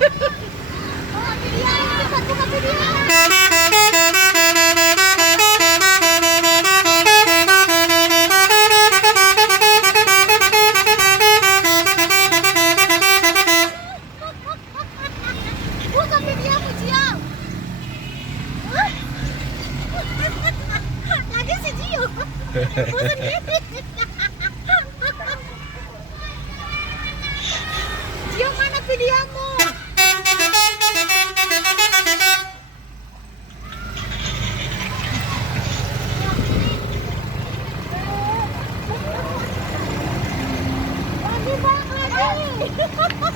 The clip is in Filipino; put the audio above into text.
Oh, video. Cepat buka video. Buka videomu, Gio. Lagi si Gio. Bukan sendiri. Gio, mana videomu? Lagi bang, lagi.